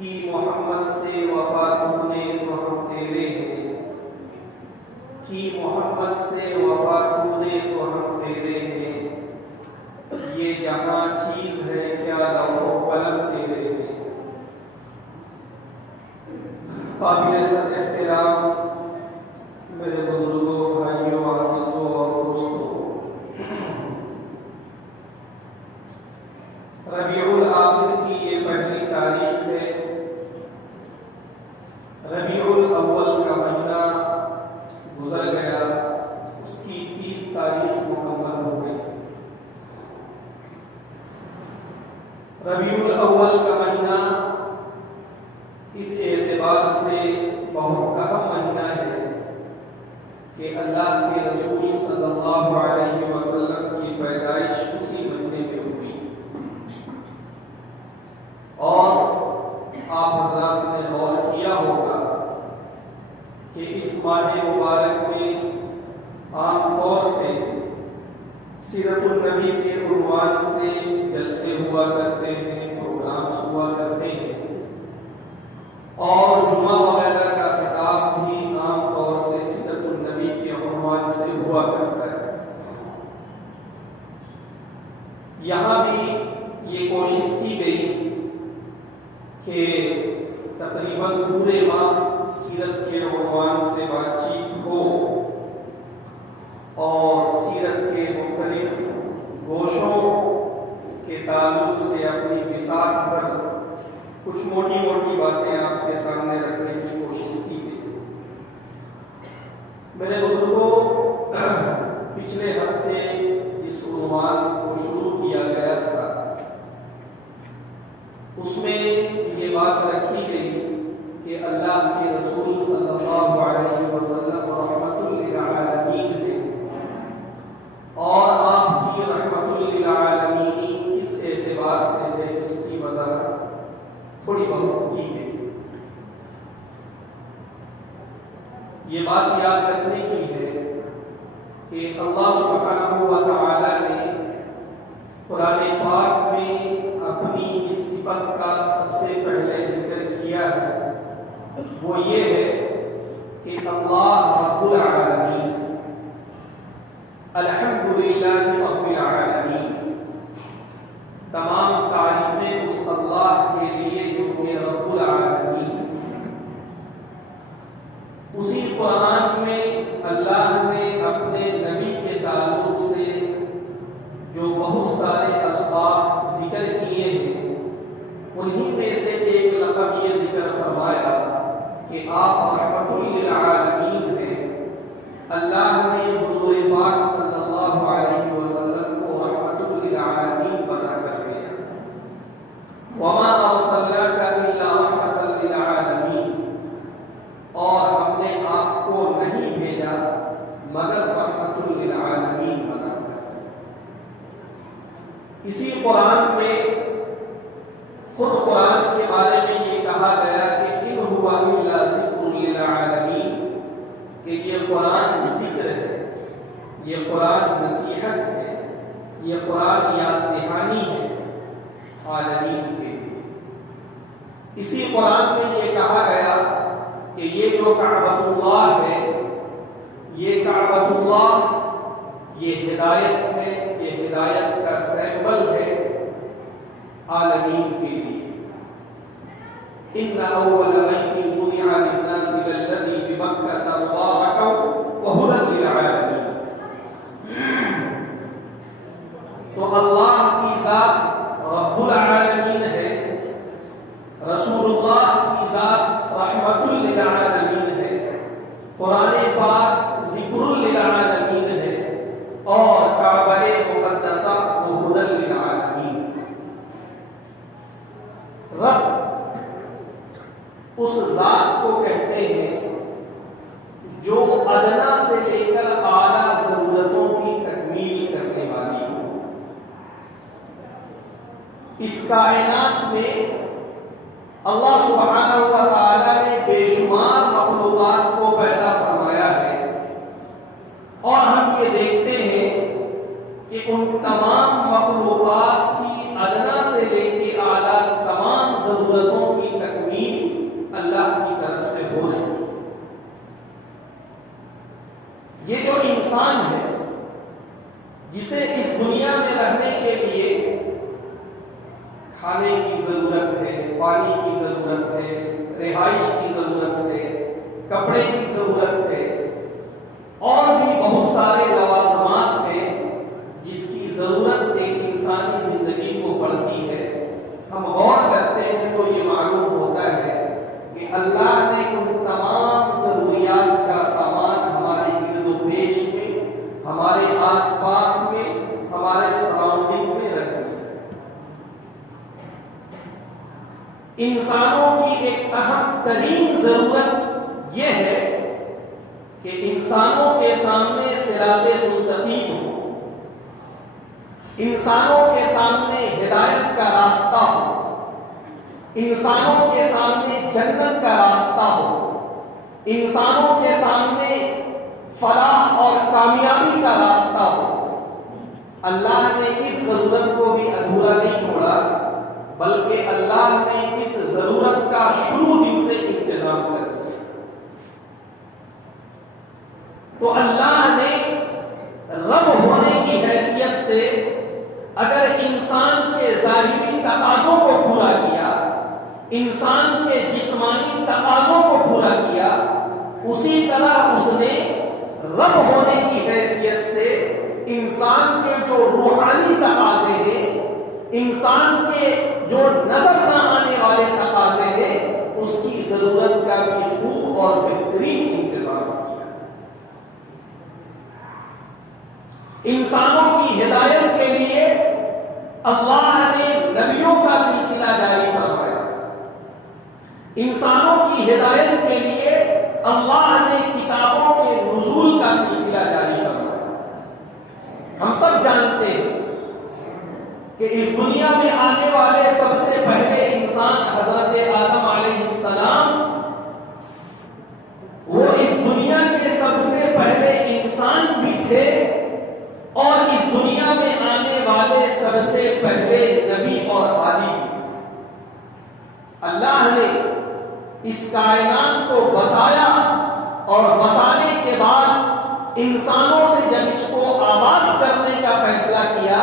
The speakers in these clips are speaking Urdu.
کی محمد سے وفا تو نے تو ہم تیرے ہیں، کی محمد سے وفا تو نے تو ہم تیرے ہیں، یہ جہاں چیز ہے کیا لوح و قلم تیرے ہیں۔ قابل صد احترام میرے بزرگوں، بھائیوں، عزیزوں اور دوستوں، ربیع الاخر کی یہ پہلی تاریخ ہے۔ ربیع الاول کا مہینہ گزر گیا، اس کی 30 تاریخ مکمل ہو گئی۔ ربیع الاول کا مہینہ اس اعتبار سے بہت اہم مہینہ ہے کہ اللہ کے رسول صلی اللہ علیہ وسلم کی پیدائش اسی مہینے میں ہوئی، اور آپ حضرات نے غور کیا ہوگا کہ اس ماہ مبارک میں عام طور سے سیرت النبی کے عنوان سے جلسے ہوا کرتے ہیں، پروگرامز ہوا کرتے ہیں، اور جمعہ وغیرہ کا خطاب بھی عام طور سے سیرت النبی کے عنوان سے ہوا کرتا ہے۔ یہاں بھی یہ کوشش کی گئی کہ تقریباً پورے ماہ سیرت کے عنوان سے بات چیت ہو اور سیرت کے مختلف گوشوں کے تعلق سے اپنی بساط بھر کچھ موٹی موٹی باتیں آپ کے سامنے رکھنے کی کوشش کی گئی۔ میرے بزرگوں، پچھلے ہفتے جس عنوان کو شروع کیا گیا تھا اس میں یہ بات رکھی گئی کہ اللہ کے رسول صلی اللہ علیہ وسلم رحمت للعالمین ہے، اور آپ کی رحمت للعالمین کس اعتبار سے ہے اس کی وضاحت تھوڑی بہت کی گئی۔ یہ بات یاد رکھنے کی ہے کہ اللہ سبحانہ و تعالی نے قرآن پاک میں اپنی جس صفت کا سب سے پہلے ذکر کیا ہے وہ یہ ہے کہ اللہ رب العالمین، الحمدللہ رب العالمین، تمام تعریفیں اس اللہ کے لیے جو کہ رب العالمین۔ اسی قرآن میں اللہ نے اپنے نبی کے تعلق سے جو بہت سارے الفاظ ذکر کیے ہیں، انہی میں سے ایک لقب یہ ذکر فرمایا کہ آپ رحمت للعالمین ہیں۔ اللہ نے حضور پاک صلی اللہ علیہ وسلم کو رحمت للعالمین بنا کر دیا۔ وما ارسلناک الا رحمت للعالمین، اور ہم نے آپ کو نہیں بھیجا مگر رحمت للعالمین بنا کر۔ اسی قرآن میں خود قرآن کے بارے میں یہ کہا گیا کہ ان هو الا ذکر للعالمین، کہ یہ قرآن ذکر ہے، یہ قرآن نصیحت ہے، یہ قرآن یاد دہانی ہے عالمین کے لیے۔ اسی قرآن میں یہ کہا گیا کہ یہ جو کعبۃ اللہ ہے، یہ کعبۃ اللہ یہ ہدایت ہے، یہ ہدایت کا سیمبل ہے عالمین کے لیے۔ ان اول بیت وضع للناس للذی ببکۃ مبارکا وہدی للعالمین۔ تو اللہ کی ذات رب العالمین ہے، رسول اللہ کی ذات رحمت للعالمین ہے، قرآن پاک ذکر للعالمین ہے، اور کعبہ مقدسہ وہدی للعالمین۔ رب اس ذات کو کہتے ہیں جو ادنا سے لے کر اعلیٰ ضرورتوں کی تکمیل کرنے والی ہو۔ اس کائنات میں اللہ سبحانہ و تعالی نے بے شمار مخلوقات کو پیدا فرمایا ہے، اور ہم یہ دیکھتے ہیں کہ ان تمام مخلوقات کی ادنا سے لے کے اعلیٰ تمام ضرورتوں کی تکمیل ہو رہی ہے۔ یہ جو انسان ہے جسے اس دنیا میں رہنے کے لیے کھانے کی ضرورت ہے، پانی کی ضرورت ہے، رہائش کی ضرورت ہے، کپڑے کی ضرورت ہے، اور بھی بہت سارے لوازمات ہیں جس کی ضرورت ایک انسانی زندگی کو پڑتی ہے، ہم غور کرتے ہیں تو یہ معلوم ہوتا ہے کہ اللہ نے ان تمام ضروریات کا سامان ہمارے گرد و پیش میں، ہمارے آس پاس میں، ہمارے سراؤنڈنگ میں رکھ دیا۔ انسانوں کی ایک اہم ترین ضرورت یہ ہے کہ انسانوں کے سامنے صراط مستقیم ہو، انسانوں کے سامنے ہدایت کا راستہ ہو، انسانوں کے سامنے جنت کا راستہ ہو، انسانوں کے سامنے فلاح اور کامیابی کا راستہ ہو۔ اللہ نے اس ضرورت کو بھی ادھورا نہیں چھوڑا، بلکہ اللہ نے اس ضرورت کا شروع دن سے انتظام کر دیا۔ تو اللہ نے رب ہونے کی حیثیت سے اگر انسان کے ظاہری تقاضوں کو پورا کیا، انسان کے جسمانی تقاضوں کو پورا کیا، اسی طرح اس نے رب ہونے کی حیثیت سے انسان کے جو روحانی تقاضے ہیں، انسان کے جو نظر نہ آنے والے تقاضے ہیں، اس کی ضرورت کا بھی خوب اور بہترین انتظام کیا۔ انسانوں کی ہدایت کے لیے اللہ نے نبیوں کا سلسلہ جاری فرمایا، انسانوں کی ہدایت کے لیے اللہ نے کتابوں کے نزول کا سلسلہ جاری فرمایا۔ ہم سب جانتے ہیں کہ اس دنیا میں آنے والے سب سے پہلے انسان حضرت آدم علیہ السلام، وہ اس دنیا کے سب سے پہلے انسان بھی تھے اور اس دنیا میں آنے والے سب سے پہلے نبی اور ہادی بھی تھے۔ اللہ نے اس کائنات کو بسایا اور بسانے کے بعد انسانوں سے جب اس کو آباد کرنے کا فیصلہ کیا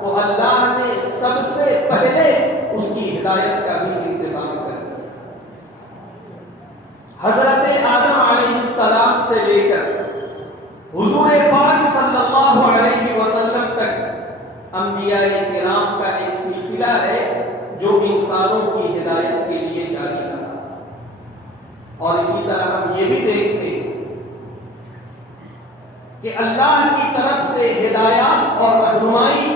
تو اللہ نے سب سے پہلے اس کی ہدایت کا بھی انتظام کر دیا۔ حضرت آدم علیہ السلام سے لے کر حضور پاک صلی اللہ علیہ وسلم تک انبیاء کرام کا ایک سلسلہ ہے جو انسانوں کی ہدایت کے لیے جاری رہا۔ اور اسی طرح ہم یہ بھی دیکھتے ہیں کہ اللہ کی طرف سے ہدایات اور رہنمائی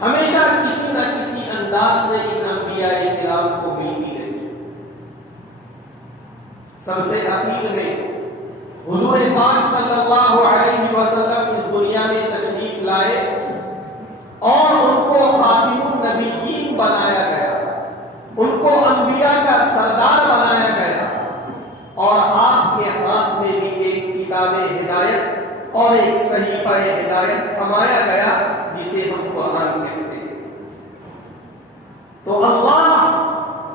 ہمیشہ کسی نہ کسی انداز سے ان انبیاء کرام کو ملتی رہی۔ سب سے اخیر میں حضور پاک صلی اللہ علیہ وسلم اس دنیا میں تشریف لائے اور ان کو خاتم النبیین بنایا گیا، ان کو انبیاء کا سردار بنایا گیا، اور آپ کے ہاتھ میں بھی ایک کتاب ہدایت اور ایک صحیفہ ہدایت تھمایا گیا جسے ہم قرآن کہتے ہیں۔ تو اللہ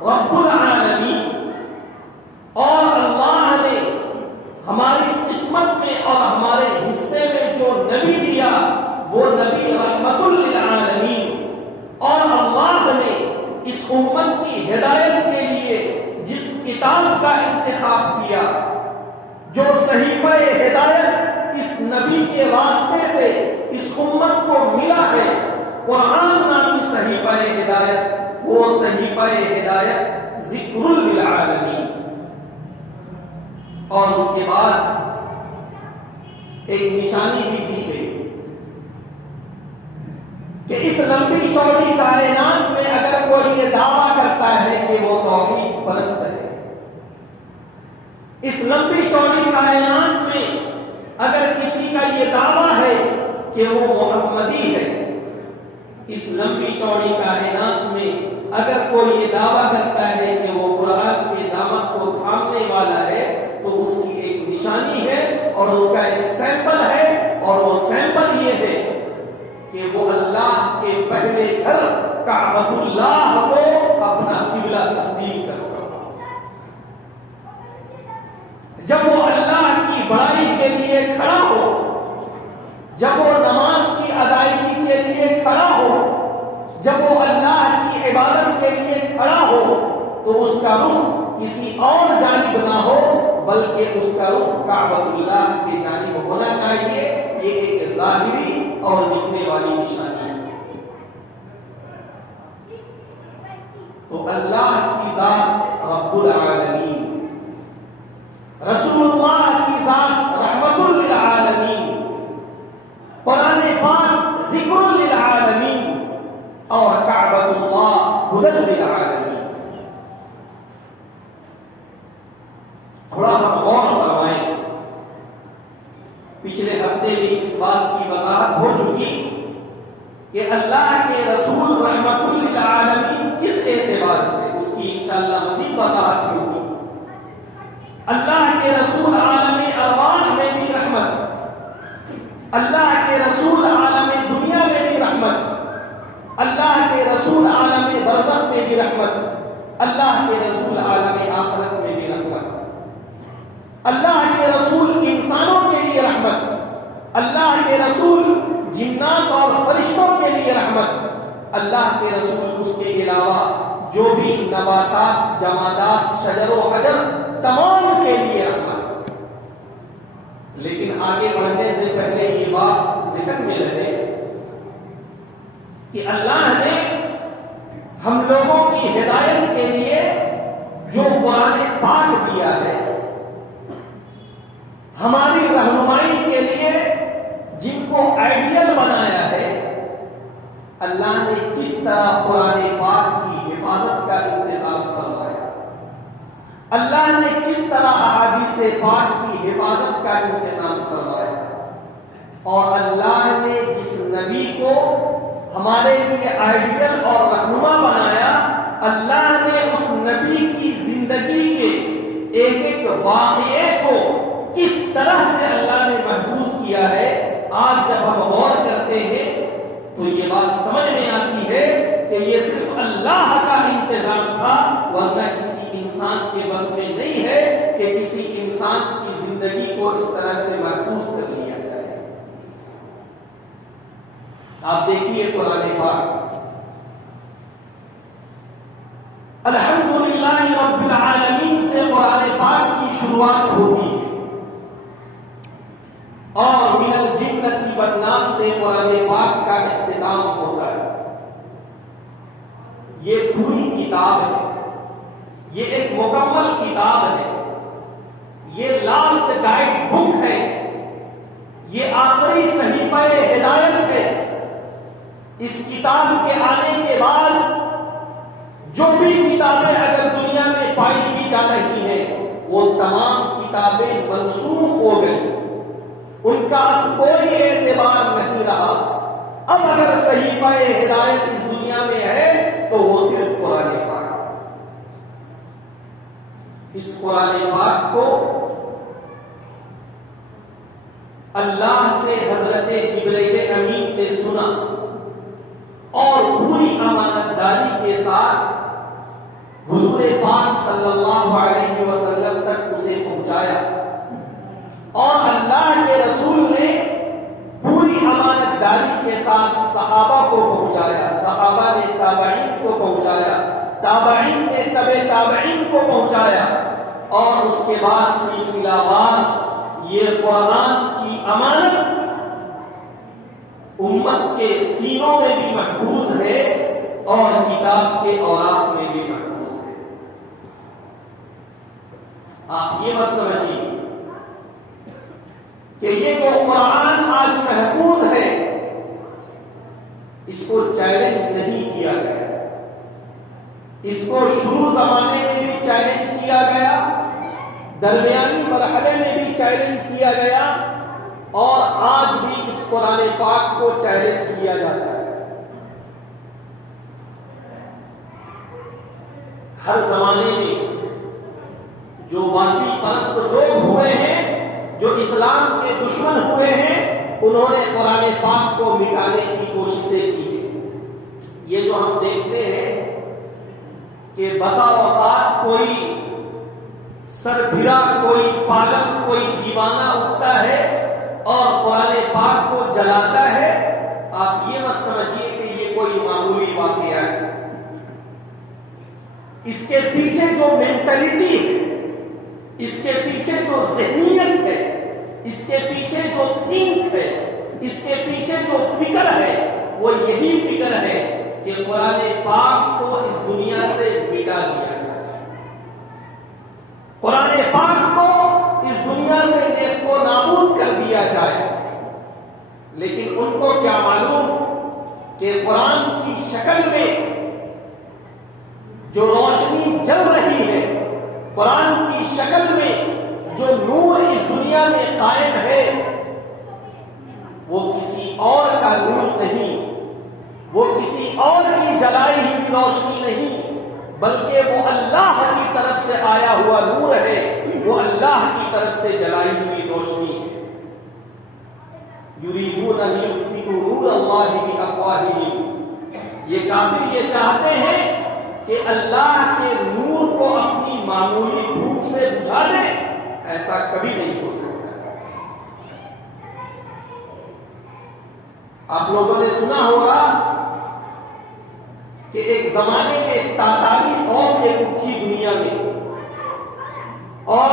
رب العالمین اور اللہ نے ہماری قسمت میں اور ہمارے حصے میں جو نبی دیا وہ نبی رحمت للعالمین، اور اللہ نے اس امت کی ہدایت کے لیے جس کتاب کا انتخاب کیا، جو صحیفہ ہدایت اس نبی کے واسطے سے اس امت کو ملا ہے، قرآن نامی صحیفہ ہدایت، وہ صحیفہ ہدایت ذکر للعالمین۔ اور اس کے بعد ایک نشانی بھی دی گئی کہ اس لمبی چوڑی کائنات میں اگر کوئی یہ دعویٰ کرتا ہے کہ وہ توحید پرست ہے، اس لمبی چوڑی کائنات میں اگر کسی کا یہ دعویٰ ہے کہ وہ محمدی ہے، اس لمبی چوڑی کائنات میں اگر کوئی یہ دعویٰ کرتا ہے کہ وہ قرآن کے دامن کو تھامنے والا ہے، تو اس کی ایک نشانی ہے اور اس کا ایک سیمپل ہے، اور وہ سیمپل یہ ہے کہ وہ اللہ کے پہلے گھر کعبۃ اللہ کو اپنا قبلہ تسلیم کرتا۔ جب وہ اللہ کی بڑائی کے لیے کھڑا ہو، جب وہ نماز کی ادائیگی کے لیے کھڑا ہو، جب وہ اللہ کی عبادت کے لیے کھڑا ہو، تو اس کا رخ کسی اور جانب نہ ہو بلکہ اس کا رخ کعبۃ اللہ کی جانب ہونا چاہیے۔ یہ ایک ظاہری اور دکھنے والی نشانی ہے۔ تو اللہ کی ذات رب العالمین، رسول اللہ کی ذات رحمت للعالمین، قرآن پاک ذکر للعالمین، اور کعبۃ اللہ ہدی للعالمین۔ تھوڑا ہم غور فرمائیں، پچھلے ہفتے بھی اس بات کی وضاحت ہو چکی کہ اللہ کے رسول رحمت للعالمین کس اعتبار سے، اس کی انشاءاللہ مزید وضاحت ہوگی۔ اللہ کے رسول عالم ارواح میں بھی رحمت، اللہ کے رسول عالم دنیا میں بھی رحمت، اللہ کے رسول عالم برزخ میں بھی رحمت، اللہ کے رسول عالم آخرت میں بھی رحمت، اللہ کے رسول انسانوں کے لیے رحمت، اللہ کے رسول جنات اور فرشتوں کے لیے رحمت، اللہ کے رسول اس کے علاوہ جو بھی نباتات، جمادات، شجر و حجر تمام کے لیے رحمت۔ لیکن آگے بڑھنے سے پہلے یہ بات ذہن میں رہے کہ اللہ نے ہم لوگوں کی ہدایت کے لیے جو قرآن پاک دیا ہے، ہماری رہنمائی کے لیے جن کو آئیڈیل بنایا ہے، اللہ نے کس طرح قرآن پاک کی حفاظت کا انتظام فرمایا، اللہ نے کس طرح احادیث پاک کی حفاظت کا انتظام فرمایا، اور اللہ نے جس نبی کو ہمارے لیے آئیڈیل اور رہنما بنایا، اللہ نے اس نبی کی زندگی کے ایک ایک واقعے کو کس طرح سے اللہ نے محفوظ کیا ہے۔ آج جب ہم غور کرتے ہیں تو یہ بات سمجھ میں آتی ہے کہ یہ صرف اللہ کا انتظام تھا، ورنہ کسی انسان کے بس میں نہیں ہے کہ کسی انسان کی زندگی کو اس طرح سے محفوظ کر لیا جائے۔ آپ دیکھیے قرآن پاک، الحمدللہ رب العالمین سے قرآن پاک کی شروعات ہوتی ہے، اور من الجنۃ والناس سے قرآن پاک کا اختتام ہوتا ہے۔ یہ پوری کتاب ہے، یہ ایک مکمل کتاب ہے، یہ لاسٹ گائیڈ بک ہے، یہ آخری صحیفہ ہدایت ہے۔ اس کتاب کے آنے کے بعد جو بھی کتابیں اگر دنیا میں پائی بھی جا رہی ہیں، وہ تمام کتابیں منسوخ ہو گئی، ان کا کوئی اعتبار نہیں رہا۔ اب اگر صحیفہ ہدایت اس دنیا میں ہے تو وہ صرف قرآن پاک۔ اس قرآن پاک کو اللہ سے حضرت جبرائیل امین نے سنا اور پوری امانت داری کے ساتھ حضور پاک صلی اللہ علیہ وسلم تک اسے پہنچایا، اور اللہ کے رسول نے پوری امانت داری کے ساتھ صحابہ کو پہنچایا، صحابہ نے تابعین کو پہنچایا، تابعین نے تبع تابعین کو پہنچایا، اور اس کے بعد سلسلہ وار یہ قرآن کی امانت امت کے سینوں میں بھی محفوظ ہے اور کتاب کے اوراق میں بھی محفوظ ہے۔ آپ یہ مت سمجھیے کہ یہ جو قرآن آج محفوظ ہے اس کو چیلنج نہیں کیا گیا، اس کو شروع زمانے میں بھی چیلنج کیا گیا، درمیانی مرحلے میں بھی چیلنج کیا گیا، اور آج بھی اس قرآن پاک کو چیلنج کیا جاتا ہے۔ ہر زمانے میں جو باطل پرست لوگ ہوئے ہیں، جو اسلام کے دشمن ہوئے ہیں، انہوں نے قرآن پاک کو مٹانے کی کوششیں کی ہیں۔ یہ جو ہم دیکھتے ہیں کہ بسا اوقات کوئی سربھرا کوئی پاگل کوئی دیوانہ اٹھتا ہے اور قرآن پاک کو جلاتا ہے، آپ یہ مت سمجھیے کہ یہ کوئی معمولی واقعہ ہے۔ اس کے پیچھے جو مینٹلٹی ہے، اس کے پیچھے جو ذہنیت ہے، اس کے پیچھے جو تھنک ہے، اس کے پیچھے جو فکر ہے، وہ یہی فکر ہے کہ قرآن پاک کو اس دنیا سے مٹا دیا جائے، قرآن پاک کو اس دنیا سے نیست و نابود کر دیا جائے۔ لیکن ان کو کیا معلوم کہ قرآن کی شکل میں جو روشنی جل رہی ہے، قرآن کی شکل میں جو نور اس دنیا میں قائم ہے، وہ کسی اور کا نور نہیں، وہ کسی اور کی جلائی ہوئی روشنی نہیں، بلکہ وہ اللہ کی طرف سے آیا ہوا نور ہے، وہ اللہ کی طرف سے جلائی ہوئی روشنی ہے۔ یریدون ان یطفئوا نور اللہ بافواہہم، یہ کافر یہ چاہتے ہیں کہ اللہ کے نور کو اپنی معمولی پھونک سے بجھا دیں، ایسا کبھی نہیں ہو سکتا۔ آپ لوگوں نے سنا ہوگا کہ ایک زمانے میں تاتاری قوم ایک اٹھی دنیا میں، اور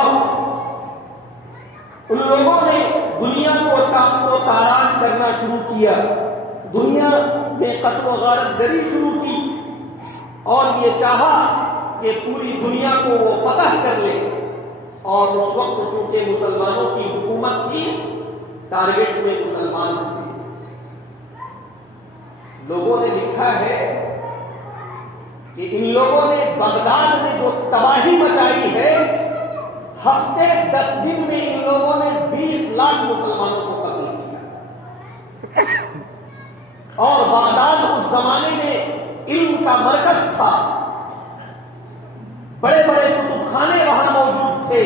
ان لوگوں نے دنیا کو تاخت و تاراج کرنا شروع کیا، دنیا میں قتل و غارت گری شروع کی، اور یہ چاہا کہ پوری دنیا کو وہ فتح کر لے۔ اور اس وقت چونکہ مسلمانوں کی حکومت تھی، ٹارگٹ میں مسلمان تھے۔ لوگوں نے لکھا ہے کہ ان لوگوں نے بغداد میں جو تباہی مچائی ہے، ہفتے 10 دن میں ان لوگوں نے 20 لاکھ مسلمانوں کو قتل کیا، اور بغداد اس زمانے میں علم کا مرکز تھا، بڑے بڑے کتب خانے وہاں موجود تھے،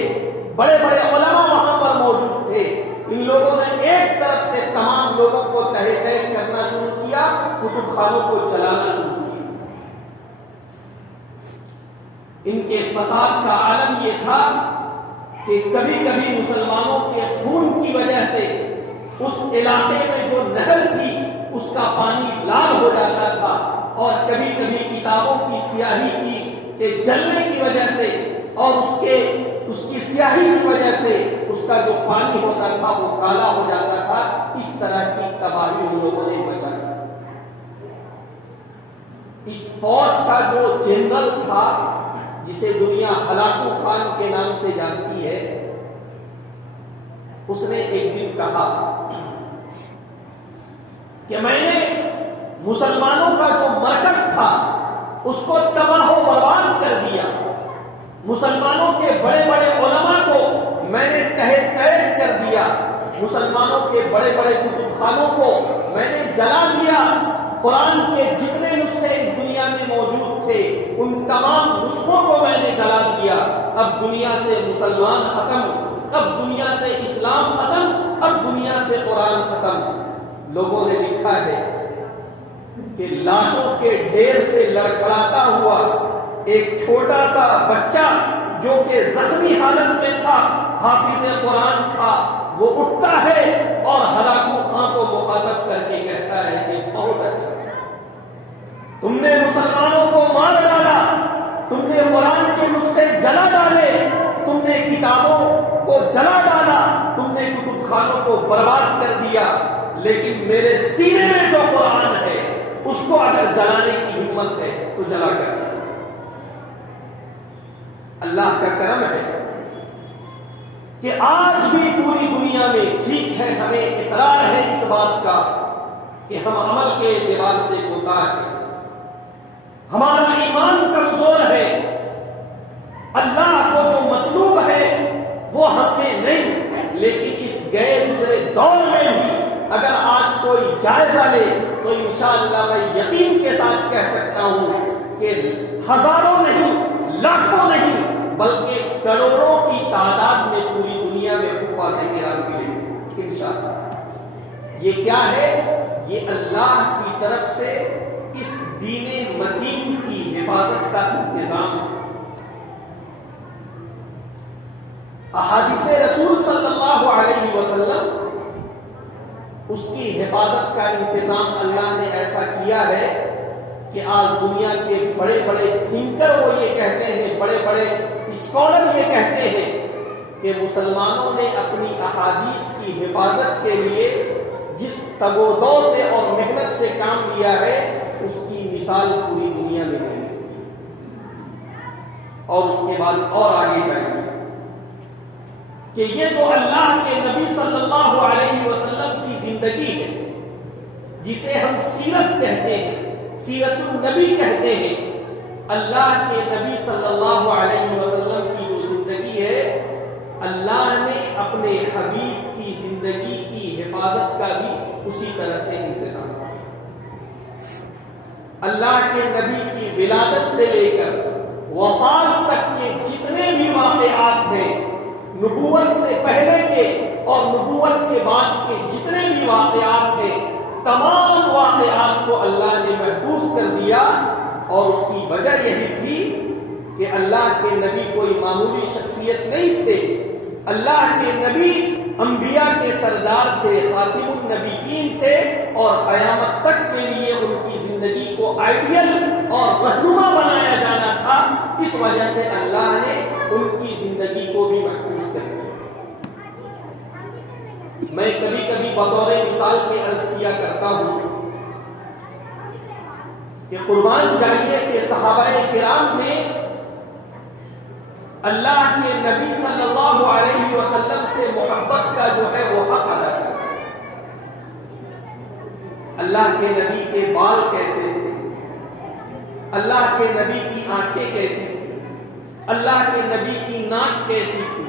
بڑے بڑے علماء وہاں پر موجود تھے۔ ان لوگوں نے ایک طرف سے تمام لوگوں کو تہہ تہہ کرنا شروع کیا، کتب خانوں کو چلانا شروع کیا۔ ان کے فساد کا عالم یہ تھا کہ کبھی کبھی مسلمانوں کے خون کی وجہ سے اس علاقے میں جو نہر تھی اس کا پانی لال ہو جاتا تھا، اور کبھی کبھی کتابوں کی سیاہی کے جلنے کی وجہ سے اور اس کی سیاہی کی وجہ سے اس کا جو پانی ہوتا تھا وہ کالا ہو جاتا تھا۔ اس طرح کی تباہی ان لوگوں نے مچائی۔ اس فوج کا جو جنرل تھا، جسے دنیا ہلاکو خان کے نام سے جانتی ہے، اس نے ایک دن کہا کہ میں نے مسلمانوں کا جو مرکز تھا اس کو تباہ و برباد کر دیا، مسلمانوں کے بڑے بڑے علماء کو میں نے تہہ تہہ کر دیا، مسلمانوں کے بڑے بڑے کتب خانوں کو میں نے جلا دیا، قرآن کے جتنے نسخے اس دنیا میں موجود تھے ان تمام نسخوں کو میں نے جلا دیا۔ اب دنیا سے مسلمان ختم، اب دنیا سے اسلام ختم، اب دنیا سے قرآن ختم۔ لوگوں نے لکھا ہے کہ لاشوں کے ڈھیر سے لڑکھڑاتا ہوا ایک چھوٹا سا بچہ جو کہ زخمی حالت میں تھا، حافظ قرآن تھا، وہ اٹھتا ہے اور ہلاکو خان کو مخاطب کر کے کہتا ہے کہ بہت اچھا، تم نے مسلمانوں کو مار ڈالا، تم نے قرآن کے نسخے جلا ڈالے، تم نے کتابوں کو جلا ڈالا، تم نے کتب خانوں کو برباد کر دیا، لیکن میرے سینے میں جو قرآن ہے اس کو اگر جلانے کی ہمت ہے تو جلا کر دیا۔ اللہ کا کرم ہے کہ آج بھی پوری دنیا میں ٹھیک ہے، ہمیں اقرار ہے اس بات کا کہ ہم عمل کے اعتبار سے کوتاہ ہیں، ہمارا ایمان کمزور ہے، اللہ کو جو مطلوب ہے وہ ہم میں نہیں، لیکن اس گئے گزرے دور میں بھی اگر آج کوئی جائزہ لے تو انشاءاللہ میں یقین کے ساتھ کہہ سکتا ہوں کہ ہزاروں نہیں، لاکھوں نہیں، بلکہ کروڑوں کی تعداد میں پوری دنیا میں حفاظ کرام ملیں گے انشاءاللہ۔ یہ کیا ہے؟ یہ اللہ کی طرف سے اس دین متین کی حفاظت کا انتظام ہے۔ احادیث رسول صلی اللہ علیہ وسلم، اس کی حفاظت کا انتظام اللہ نے ایسا کیا ہے کہ آج دنیا کے بڑے بڑے تھنکر وہ یہ کہتے ہیں، بڑے بڑے اسکالر یہ کہتے ہیں کہ مسلمانوں نے اپنی احادیث کی حفاظت کے لیے جس تگ و دو سے اور محنت سے کام لیا ہے اس کی مثال پوری دنیا میں نہیں ہے۔ اور اس کے بعد اور آگے جائیں گے کہ یہ جو اللہ کے نبی صلی اللہ علیہ وسلم کی زندگی ہے، جسے ہم سیرت کہتے ہیں، سیرت النبی کہتے ہیں، اللہ کے نبی صلی اللہ علیہ وسلم کی جو زندگی ہے، اللہ نے اپنے حبیب کی زندگی کی حفاظت کا بھی اسی طرح سے انتظام کیا۔ اللہ کے نبی کی ولادت سے لے کر وفات تک کے جتنے بھی واقعات ہیں، نبوت سے پہلے کے اور نبوت کے بعد کے جتنے بھی واقعات ہیں، تمام واقعات کو اللہ نے محفوظ کر دیا۔ اور اس کی وجہ یہی تھی کہ اللہ کے نبی کوئی معمولی شخصیت نہیں تھے، اللہ کے نبی انبیاء کے سردار تھے، خاتم النبیین تھے، اور قیامت تک کے لیے ان کی زندگی کو آئیڈیل اور رہنما بنایا جانا تھا۔ اس وجہ سے اللہ نے ان کی زندگی کو بھی محفوظ کر دیا۔ میں کبھی کبھی بطور مثال کے عرض کیا کرتا ہوں کہ قربان جائیے کہ صحابہ کرام نے اللہ کے نبی صلی اللہ علیہ وسلم سے محبت کا جو ہے وہ حق ادا کیا۔ اللہ کے نبی کے بال کیسے تھے، اللہ کے نبی کی آنکھیں کیسی تھی، اللہ کے نبی کی ناک کیسی تھی،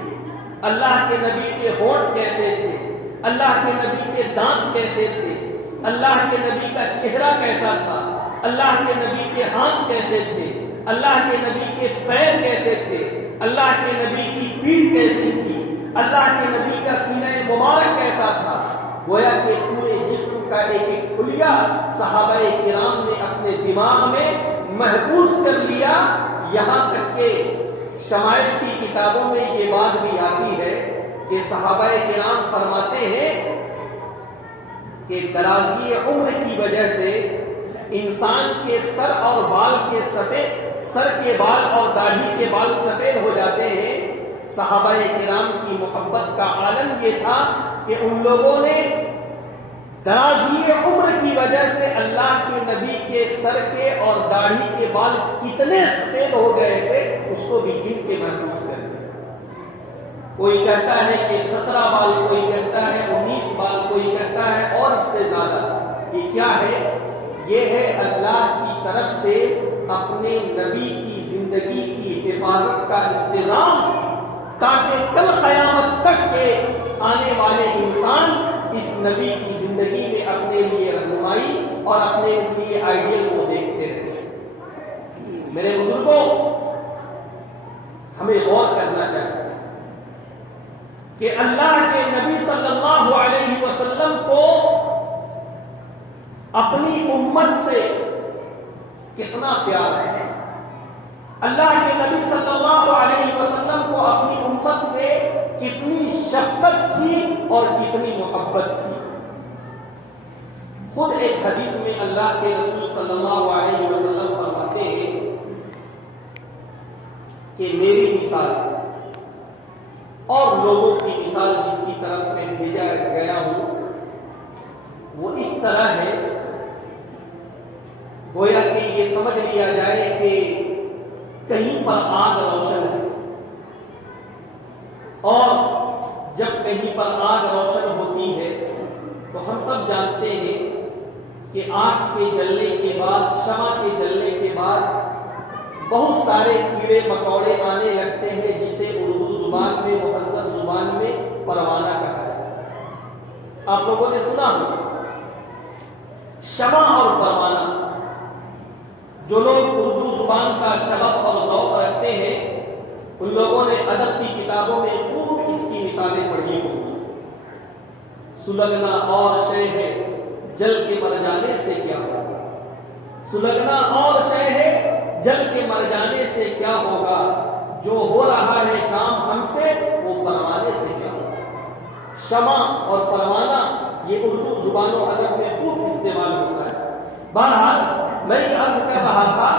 اللہ کے نبی کے ہونٹ کیسے تھے، اللہ کے نبی کے دانت کیسے تھے، اللہ کے نبی کا چہرہ کیسا تھا، اللہ کے نبی کے ہاتھ کیسے تھے، اللہ کے نبی کے پیر کیسے تھے، اللہ کے نبی کی پیٹھ کیسی تھی، اللہ کے نبی کا سینہ مبارک کیسا تھا۔ گویا کہ پورے جسم کا ایک ایک خلیہ صحابہ کرام نے اپنے دماغ میں محفوظ کر لیا۔ یہاں تک کہ شمائل کی کتابوں میں یہ بات بھی آتی ہے کہ صحابہ کرام فرماتے ہیں کہ درازی عمر کی وجہ سے انسان کے سر اور بال کے سفید، سر کے بال اور داڑھی کے بال سفید ہو جاتے ہیں۔ صحابہ کرام کی محبت کا عالم یہ تھا کہ ان لوگوں نے درازی عمر کی وجہ سے اللہ کے نبی کے سر کے اور داڑھی کے بال کتنے سفید ہو گئے تھے اس کو بھی گن کے محفوظ کر دیا۔ کوئی کہتا ہے کہ 17 بال، کوئی کہتا ہے 19 بال، کوئی کہتا ہے اور اس سے زیادہ۔ یہ کیا ہے؟ یہ ہے اللہ کی طرف سے اپنے نبی کی زندگی کی حفاظت کا انتظام، تاکہ کل قیامت تک کے آنے والے انسان اس نبی کی زندگی میں اپنے لیے رہنمائی اور اپنے لیے آئیڈیل کو دیکھتے رہے۔ میرے بزرگوں، ہمیں غور کرنا چاہیے کہ اللہ کے نبی صلی اللہ علیہ وسلم کو اپنی امت سے کتنا پیار ہے، اللہ کے نبی صلی اللہ علیہ وسلم کو اپنی امت سے کتنی شفقت تھی اور کتنی محبت تھی۔ خود ایک حدیث میں اللہ کے رسول صلی اللہ علیہ وسلم فرماتے ہیں کہ میری مثال اور لوگوں کی مثال جس کی طرف میں بھیجا گیا ہوں وہ اس طرح ہے، گویا کہ یہ سمجھ لیا جائے کہ کہیں پر آگ روشن ہے، اور جب کہیں پر آگ روشن ہوتی ہے تو ہم سب جانتے ہیں کہ آگ کے جلنے کے بعد، شمع کے جلنے کے بعد بہت سارے کیڑے مکوڑے آنے لگتے ہیں، جسے اردو زبان میں، مہذب زبان میں پروانہ کہا جاتا ہے۔ آپ لوگوں نے سنا ہوگا شمع اور پروانہ۔ جو لوگ اردو زبان کا شغف اور ذوق رکھتے ہیں ان لوگوں نے ادب کی کتابوں میں خوب اس کی مثالیں پڑھی ہوں گی۔ سلگنا اور شے ہے جل کے مر جانے سے کیا ہوگا، سلگنا اور شے ہے جل کے مر جانے سے کیا ہوگا، جو ہو رہا ہے کام ہم سے وہ پروانے سے کیا ہو. شمع اور پروانہ یہ اردو زبان و ادب میں خوب استعمال ہوتا ہے. بہرحال میں یہ عرض کر رہا تھا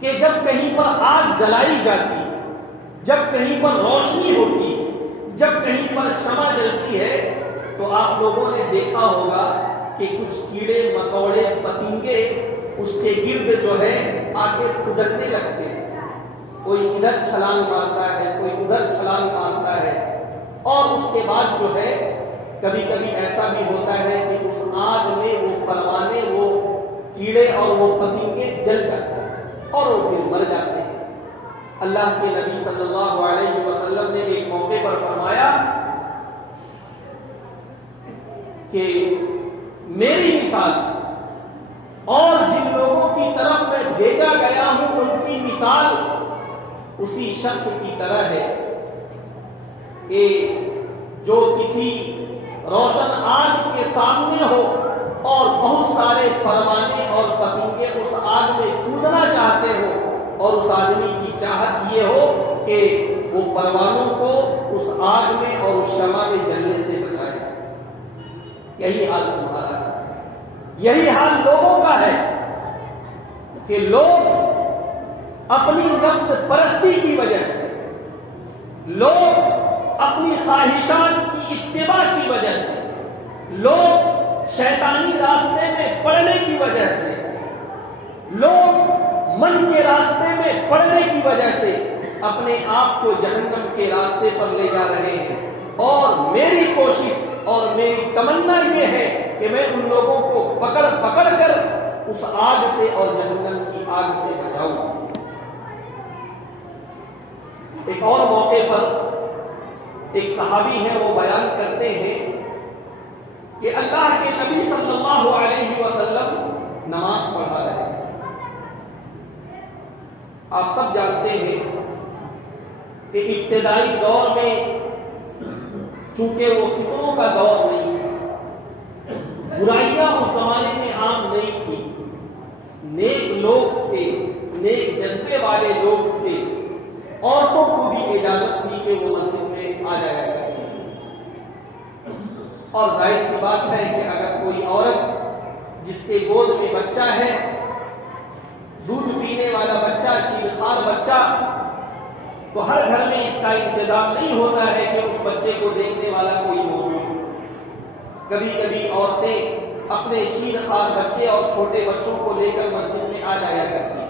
کہ جب کہیں پر آگ جلائی جاتی، جب کہیں پر روشنی ہوتی، جب کہیں پر شمع جلتی ہے تو آپ لوگوں نے دیکھا ہوگا کہ کچھ کیڑے مکوڑے پتنگے اس کے گرد جو ہے آ کے کھدکنے لگتے ہیں. کوئی ادھر چھلانگ مارتا ہے، کوئی ادھر چھلانگ مارتا ہے، اور اس کے بعد جو ہے کبھی کبھی ایسا بھی ہوتا ہے کہ اس آگ میں وہ پروانے، وہ کیڑے اور وہ پتنگے جل جاتے ہیں اور وہ پھر مر جاتے ہیں. اللہ کے نبی صلی اللہ علیہ وسلم نے ایک موقع پر فرمایا کہ میری مثال اور جن لوگوں کی طرف میں بھیجا گیا ہوں ان کی مثال اسی شخص کی طرح ہے کہ جو کسی روشن آگ کے سامنے ہو اور بہت سارے پروانے اور پتنگے اس آگ میں کودنا چاہتے ہو اور اس آدمی کی چاہت یہ ہو کہ وہ پروانوں کو اس آگ میں اور اس شمع میں جلنے سے بچائے. یہی حال تمہارا ہے، یہی حال لوگوں کا ہے کہ لوگ اپنی نفس پرستی کی وجہ سے، لوگ اپنی خواہشات کی اتباع کی وجہ سے، لوگ شیطانی راستے میں پڑنے کی وجہ سے، لوگ من کے راستے میں پڑنے کی وجہ سے اپنے آپ کو جہنم کے راستے پر لے جا رہے ہیں. اور میری کوشش اور میری تمنا یہ ہے کہ میں ان لوگوں کو پکڑ کر اس آگ سے اور جہنم کی آگ سے بچاؤں. ایک اور موقع پر ایک صحابی ہے، وہ بیان کرتے ہیں کہ اللہ کے نبی صلی اللہ علیہ وسلم نماز پڑھا رہے تھے. آپ سب جانتے ہیں کہ ابتدائی دور میں چونکہ وہ فتنوں کا دور نہیں تھا، برائیاں اس زمانے میں عام نہیں تھی، نیک لوگ تھے، نیک جذبے والے لوگ تھے، عورتوں کو بھی اجازت تھی کہ وہ مسجد میں آ جایا کرتی تھی. اور ظاہر سی بات ہے کہ اگر کوئی عورت جس کے گود میں بچہ ہے، دودھ پینے والا بچہ، شیرخوار بچہ، تو ہر گھر میں اس کا انتظام نہیں ہوتا ہے کہ اس بچے کو دیکھنے والا کوئی موجود ہو. کبھی کبھی عورتیں اپنے شیرخوار بچے اور چھوٹے بچوں کو لے کر مسجد میں آ جایا کرتی ہیں.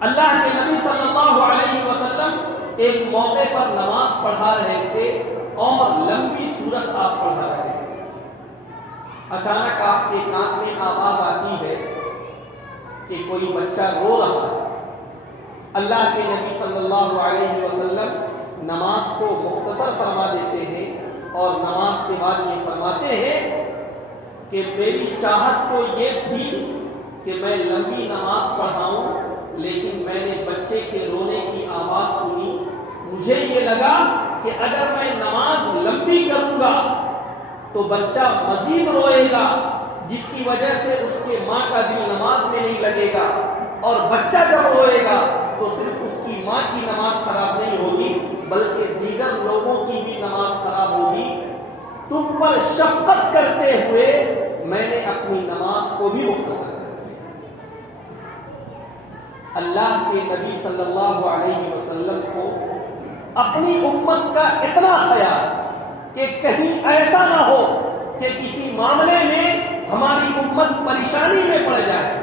اللہ کے نبی صلی اللہ علیہ وسلم ایک موقع پر نماز پڑھا رہے تھے اور لمبی سورت آپ پڑھا رہے تھے. اچانک آپ کے کان میں آواز آتی ہے کہ کوئی بچہ رو رہا ہے. اللہ کے نبی صلی اللہ علیہ وسلم نماز کو مختصر فرما دیتے ہیں اور نماز کے بعد یہ فرماتے ہیں کہ میری چاہت تو یہ تھی کہ میں لمبی نماز پڑھاؤں، لیکن میں نے بچے کے رونے کی آواز سنی. مجھے یہ لگا کہ اگر میں نماز لمبی کروں گا تو بچہ مزید روئے گا، جس کی وجہ سے اس کے ماں کا دل نماز میں نہیں لگے گا، اور بچہ جب روئے گا تو صرف اس کی ماں کی نماز خراب نہیں ہوگی بلکہ دیگر لوگوں کی بھی نماز خراب ہوگی. تم پر شفقت کرتے ہوئے میں نے اپنی نماز کو بھی مختصر کر دیا. اللہ کے نبی صلی اللہ علیہ وسلم کو اپنی امت کا اتنا خیال کہ کہیں ایسا نہ ہو کہ کسی معاملے میں ہماری امت پریشانی میں پڑ جائے،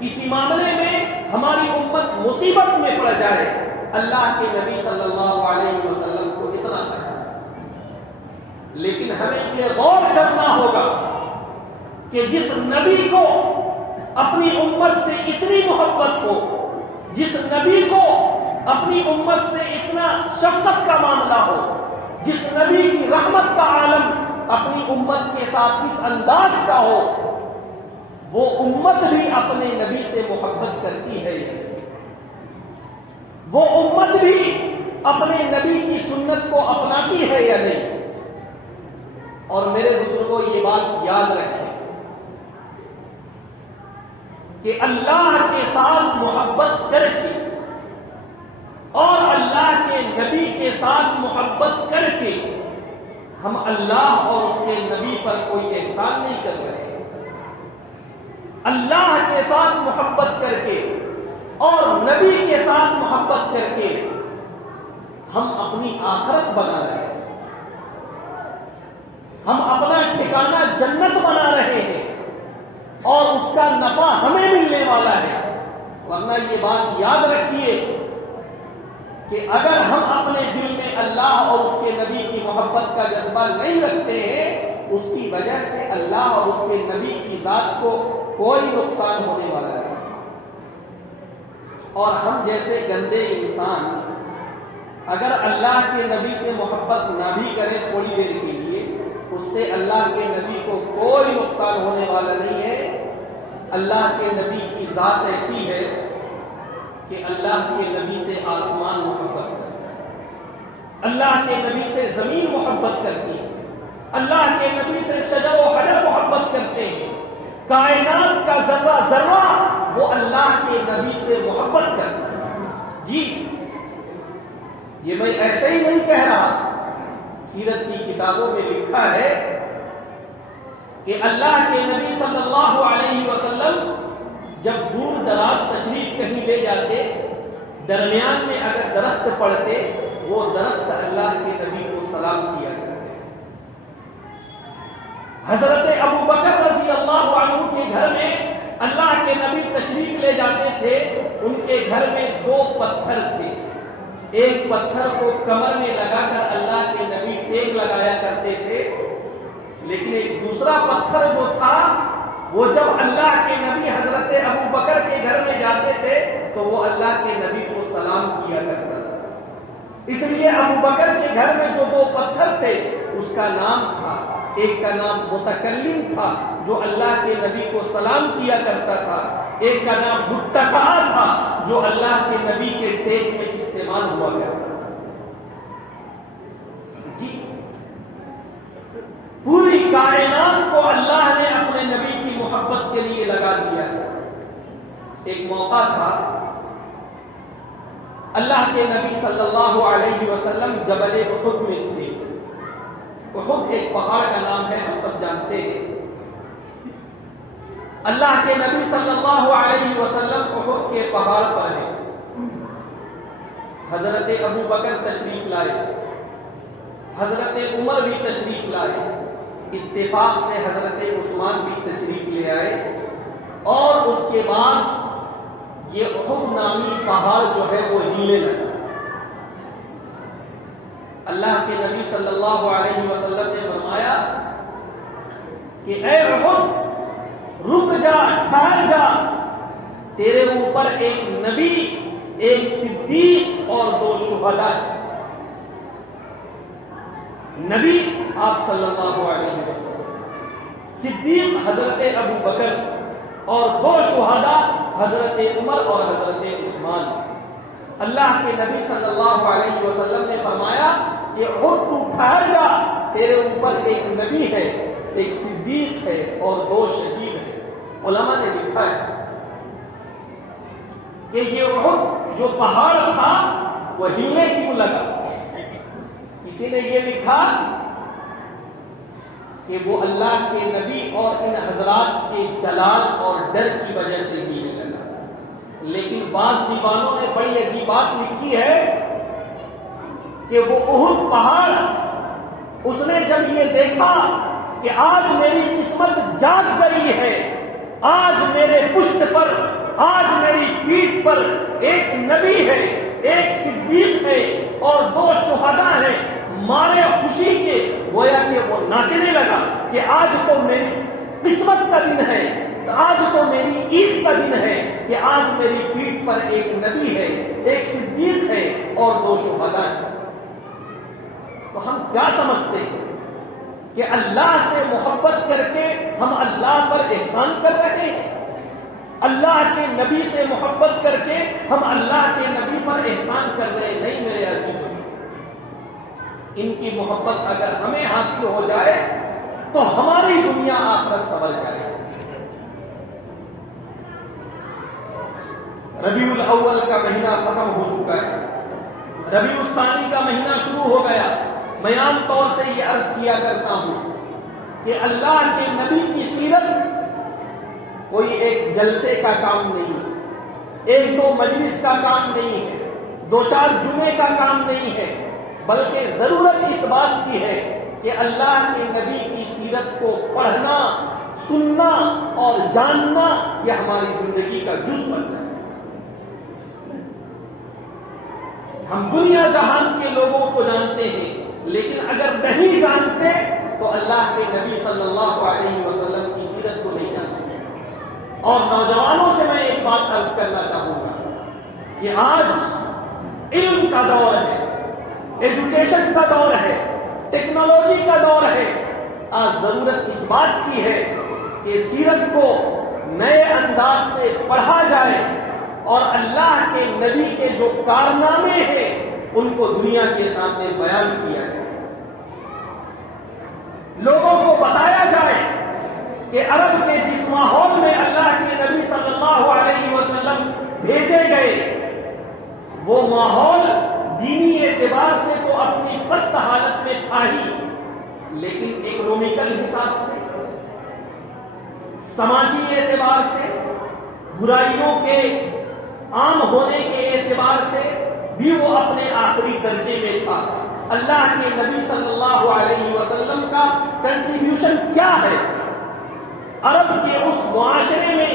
کسی معاملے میں ہماری امت مصیبت میں پڑ جائے. اللہ کے نبی صلی اللہ علیہ وسلم کو اتنا خیال. لیکن ہمیں یہ غور کرنا ہوگا کہ جس نبی کو اپنی امت سے اتنی محبت ہو، جس نبی کو اپنی امت سے اتنا شفقت کا معاملہ ہو، جس نبی کی رحمت کا عالم اپنی امت کے ساتھ اس انداز کا ہو، وہ امت بھی اپنے نبی سے محبت کرتی ہے یا نہیں؟ وہ امت بھی اپنے نبی کی سنت کو اپناتی ہے یا نہیں؟ اور میرے بزرگوں یہ بات یاد رکھیں کہ اللہ کے ساتھ محبت کر کے اور اللہ کے نبی کے ساتھ محبت کر کے ہم اللہ اور اس کے نبی پر کوئی احسان نہیں کر رہے. اللہ کے ساتھ محبت کر کے اور نبی کے ساتھ محبت کر کے ہم اپنی آخرت بنا رہے ہیں. ہم اپنا ٹھکانہ جنت بنا رہے ہیں اور اس کا نفع ہمیں ملنے والا ہے. ورنہ یہ بات یاد رکھیے کہ اگر ہم اپنے دل میں اللہ اور اس کے نبی کی محبت کا جذبہ نہیں رکھتے ہیں, اس کی وجہ سے اللہ اور اس کے نبی کی ذات کو کوئی نقصان ہونے والا نہیں. اور ہم جیسے گندے انسان اگر اللہ کے نبی سے محبت نہ بھی کریں تھوڑی دیر کے لیے, اس سے اللہ کے نبی کو کوئی نقصان ہونے والا نہیں ہے. اللہ کے نبی کی ذات ایسی ہے کہ اللہ کے نبی سے آسمان محبت کرتا ہے, اللہ کے نبی سے زمین محبت کرتی ہے, اللہ کے نبی سے شجر و حجر محبت کرتے ہیں. کائنات کا ذرہ ذرہ وہ اللہ کے نبی سے محبت کرتا ہے. جی یہ میں ایسے ہی نہیں کہہ رہا, سیرت کی کتابوں میں لکھا ہے کہ اللہ کے نبی صلی اللہ علیہ وسلم جب دور دراز تشریف کہیں لے جاتے, درمیان میں اگر درخت پڑتے, وہ درخت اللہ کے نبی کو سلام کیا کرتے. حضرت ابو بکر رضی اللہ عنہ کے گھر میں اللہ کے نبی تشریف لے جاتے تھے. ان کے گھر میں 2 پتھر تھے. ایک پتھر کو کمر میں لگا کر اللہ کے نبی ٹیک لگایا کرتے تھے, لیکن ایک دوسرا پتھر جو تھا وہ جب اللہ کے نبی حضرت ابو بکر کے گھر میں جاتے تھے تو وہ اللہ کے نبی کو سلام کیا کرتا تھا. اس لیے ابو بکر کے گھر میں جو 2 پتھر تھے اس کا نام تھا, ایک کا نام متکلم تھا جو اللہ کے نبی کو سلام کیا کرتا تھا, ایک کا نام متکا تھا جو اللہ کے نبی کے ٹیک میں استعمال ہوا کرتا تھا. جی پوری کائنات کو اللہ نے اپنے نبی کی محبت کے لیے لگا دیا ہے. ایک موقع تھا اللہ کے نبی صلی اللہ علیہ وسلم جبل احد میں تھے. احد ایک پہاڑ کا نام ہے, ہم سب جانتے ہیں. اللہ کے نبی صلی اللہ علیہ وسلم احد کے پہاڑ پر ہیں. حضرت ابو بکر تشریف لائے, حضرت عمر بھی تشریف لائے, اتفاق سے حضرت عثمان بھی تشریف لے آئے, اور اس کے بعد یہ احد نامی پہاڑ جو ہے وہ ہلنے لگا. اللہ کے نبی صلی اللہ علیہ وسلم نے فرمایا کہ اے احد رک جا, ٹھہر جا, تیرے اوپر ایک نبی, ایک صدیق اور 2 شہداء ہیں. نبی آپ صلی اللہ علیہ وسلم, صدیق حضرت ابو بکر اور 2 شہداء حضرت عمر اور حضرت عثمان. اللہ کے نبی صلی اللہ علیہ وسلم نے فرمایا کہ خود تو ٹھہر جا, تیرے اوپر ایک نبی ہے, ایک صدیق ہے اور 2 شہید ہیں. علماء نے لکھا ہے کہ یہ احد جو پہاڑ تھا وہ ہلنے کیوں لگا. کسی نے یہ لکھا کہ وہ اللہ کے نبی اور ان حضرات کے جلال اور ڈر کی وجہ سے ہلنے لگا. لیکن بعض دیوانوں نے بڑی عجیب بات لکھی ہے کہ وہ احد پہاڑ, اس نے جب یہ دیکھا کہ آج میری قسمت جاگ گئی ہے, آج میرے پشت پر, آج میری پیٹھ پر ایک نبی ہے, ایک صدیق ہے اور 2 شہداء ہیں, مارے خوشی کے گویا کہ وہ ناچنے لگا کہ آج تو میری قسمت کا دن ہے, آج تو میری عید کا دن ہے کہ آج میری پیٹھ پر ایک نبی ہے, ایک صدیق ہے اور 2 شہداء ہیں. تو ہم کیا سمجھتے ہیں کہ اللہ سے محبت کر کے ہم اللہ پر احسان کر رہے ہیں؟ اللہ کے نبی سے محبت کر کے ہم اللہ کے نبی پر احسان کر رہے ہیں؟ نہیں میرے عزیزوں, ان کی محبت اگر ہمیں حاصل ہو جائے تو ہماری دنیا آخرت سنور جائے. ربیع الاول کا مہینہ ختم ہو چکا ہے. ربیع الثانی کا مہینہ شروع ہو گیا، میں عام طور سے یہ عرض کیا کرتا ہوں کہ اللہ کے نبی کی سیرت کوئی ایک جلسے کا کام نہیں ہے، ایک دو مجلس کا کام نہیں ہے، دو چار جمعے کا کام نہیں ہے، بلکہ ضرورت اس بات کی ہے کہ اللہ کے نبی کی سیرت کو پڑھنا، سننا اور جاننا یہ ہماری زندگی کا جز بن جائے۔ ہم دنیا جہان کے لوگوں کو جانتے ہیں، لیکن اگر نہیں جانتے تو اللہ کے نبی صلی اللہ علیہ وسلم کی سیرت کو نہیں جانتے۔ اور نوجوانوں سے میں ایک بات عرض کرنا چاہوں گا کہ آج علم کا دور ہے، ایجوکیشن کا دور ہے، ٹیکنالوجی کا دور ہے۔ آج ضرورت اس بات کی ہے کہ سیرت کو نئے انداز سے پڑھا جائے اور اللہ کے نبی کے جو کارنامے ہیں ان کو دنیا کے سامنے بیان کیا جائے، لوگوں کو بتایا جائے کہ عرب کے جس ماحول میں اللہ کے نبی صلی اللہ علیہ وسلم بھیجے گئے وہ ماحول دینی اعتبار سے تو اپنی پست حالت میں تھا ہی، لیکن اکنومیکل حساب سے، سماجی اعتبار سے، برائیوں کے عام ہونے کے اعتبار سے بھی وہ اپنے آخری درجے میں تھا۔ اللہ کے نبی صلی اللہ علیہ وسلم کا کنٹریبیوشن کیا ہے عرب کے اس معاشرے میں؟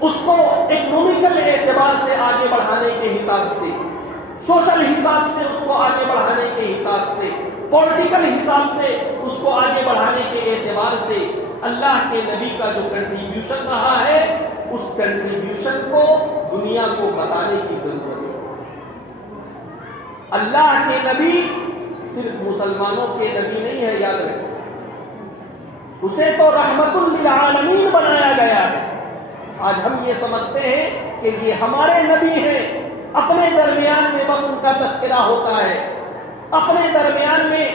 اس کو اکنومیکل اعتبار سے آگے بڑھانے کے حساب سے، سوشل حساب سے اس کو آگے بڑھانے کے حساب سے، پولیٹیکل حساب سے اس کو آگے بڑھانے کے اعتبار سے اللہ کے نبی کا جو کنٹریبیوشن رہا ہے اس کنٹریبیوشن کو دنیا کو بتانے کی ضرورت ہے۔ اللہ کے نبی صرف مسلمانوں کے نبی نہیں ہے، یاد رکھیں، اسے تو رحمت للعالمین بنایا گیا ہے۔ آج ہم یہ سمجھتے ہیں کہ یہ ہمارے نبی ہیں، اپنے درمیان میں بس ان کا تذکرہ ہوتا ہے، اپنے درمیان میں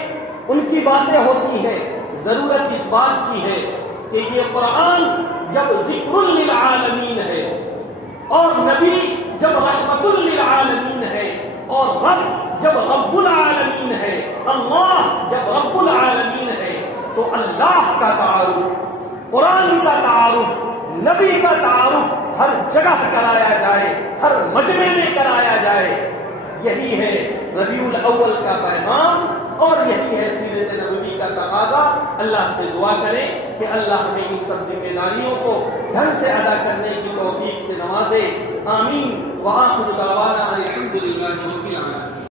ان کی باتیں ہوتی ہیں۔ ضرورت اس بات کی ہے کہ یہ قرآن جب ذکر للعالمین ہے اور نبی جب رحمت للعالمین ہے اور رب جب رب العالمین ہے، اللہ جب رب العالمین ہے، تو اللہ کا تعارف، قرآن کا تعارف، نبی کا تعارف ہر جگہ کرایا جائے، ہر مجمع میں کرایا جائے۔ یہی ہے ربیع الاول کا پیغام اور یہی ہے سیرت نبوی کا تقاضا۔ اللہ سے دعا کریں کہ اللہ ہمیں ان سب ذمہ داریوں کو ڈھنگ سے ادا کرنے کی توفیق سے نوازے۔ آمین۔ وآخر دعوانا الحمد للہ رب العالمین۔